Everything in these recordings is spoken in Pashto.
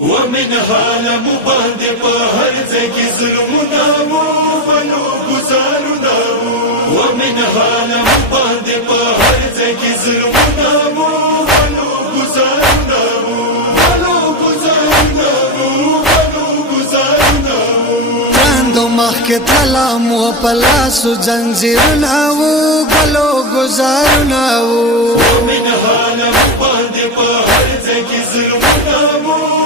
ومن حالم باندې په هر ځای کې ظلمونه وو بلو گزارونه وو ومن حالم باندې په هر ځای کې ظلمونه وو بلو گزارونه وو بلو گزارونه وو بلو گزارونه وو تاندو مخکې تلم و په لاسو زنځیرونه وو بلو گزارونه وو ومن حالم باندې په هر ځای کې ظلمونه وو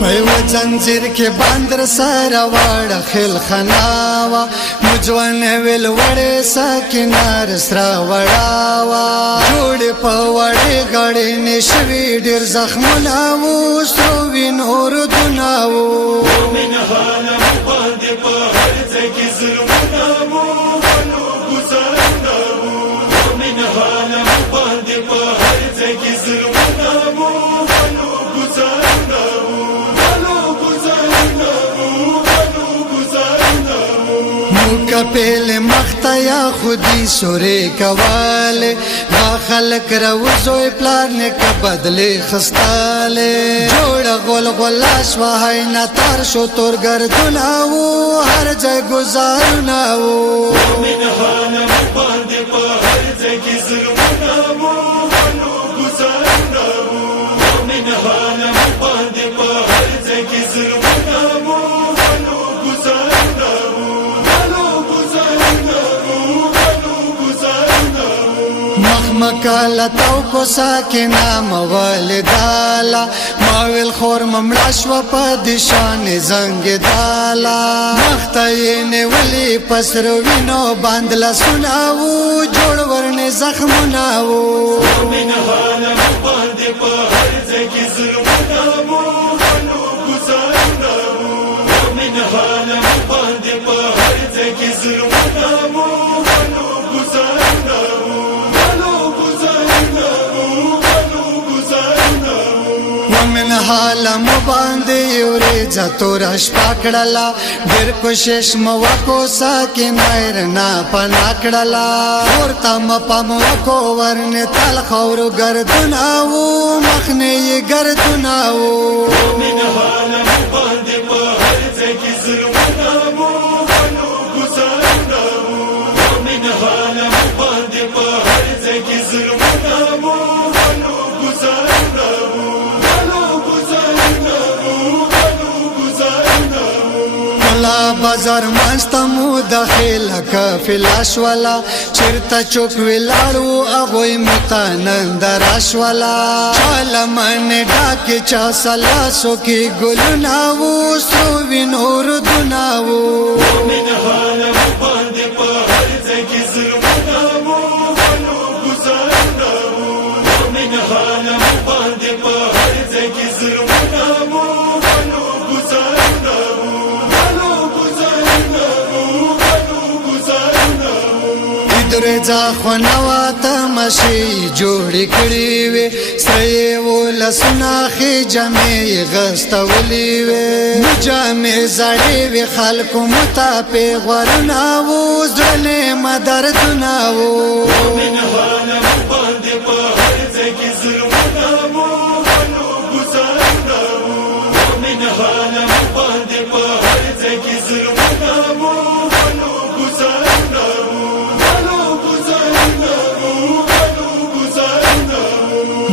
پیو زنجیر کې باندر سارا واړه خل خناوا مجوان ویل وړې سکینار سرا وړاوا جوړ په وړې غړې نشوي ډېر زخمونه وو سترو وینور دناو من حالم باندې په هر ځای کې ظلمونه وو بلو گزارونه وو من حالم باندې په هر ځای کې ظلمونه وو بلو گزارونه وو کپیل مختیا خودی سورې کواله دا خلک روزوی پلان ک بدلی خستاله جوړ غول غلاش وای نتر شو تور گردونه وو هر ځای گزارونه وو من حالم باندې په هر ځای کې ظلمونه وو بلو گزارونه وو من حالم باندې په هر ځای کې ظلمونه وو بلو گزارونه وو مکاله تو کو ساکنا مولدالا ماویل خور مملاش و پا دشان زنگ دالا مختین ولی پسروینو باندلا سناو جوڑ ورن زخمناو من حالم باندې په هر ځای کې ظلمونه وو بلو گزارونه وو من حالم باندې په هر ځای کې ظلمونه وو بلو گزارونه وو ومن حالم باندې یوري جتور شپکړلا ډېر کوشش مو وکړو ساکینایر نه پناکړلا ورته مپم وکړو ورنه تل خور گردونه وو مخنه یې گردونه وو من حالم باندې په هر ځای کې ظلمونه وو بلو گزارونه وو من حالم باندې په هر ځای کې ظلمونه وو بلو گزارونه وو بازار مستمو داخل کفلاش والا چرتا چوک ویلاړو اغوی متانند راشوالا چاله من ډاکه چا سلاسو کې ګلنا وو سو وینور دناو من حالم باندې په هر ځای کې ظلمونه وو بلو گزارونه وو من حالم باندې په هر ځای کې ظلمونه وو بلو گزارونه وو درځه خنوا تمشي جوړ کړی وي سره ولسنا خې جمع غستولې وي جمع زړې وي خلکو متا په غورنا وو ځنه مدردنا وو من حالم باندې په هر ځای کې ظلمونه وو بلو گزارونه وو من حالم باندې په هر ځای کې ظلمونه وو بلو گزارونه وو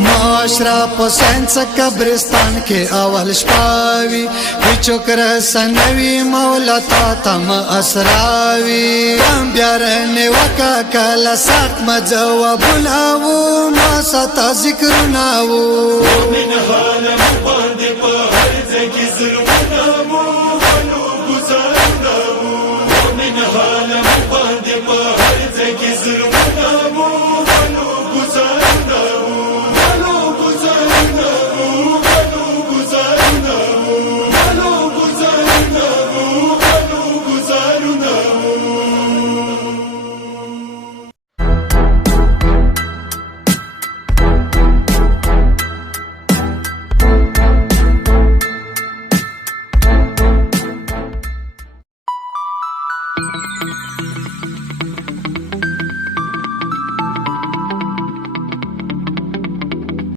معاشرہ پسند سا قبرستان کے اول شپاوی وچوک رسنوی مولا تا تم اسراوی کام بیارنے وکا کالا ساق مجواب ناوو ما ستا ذکر ناوو من حالم باندې په هر ځای کې ظلم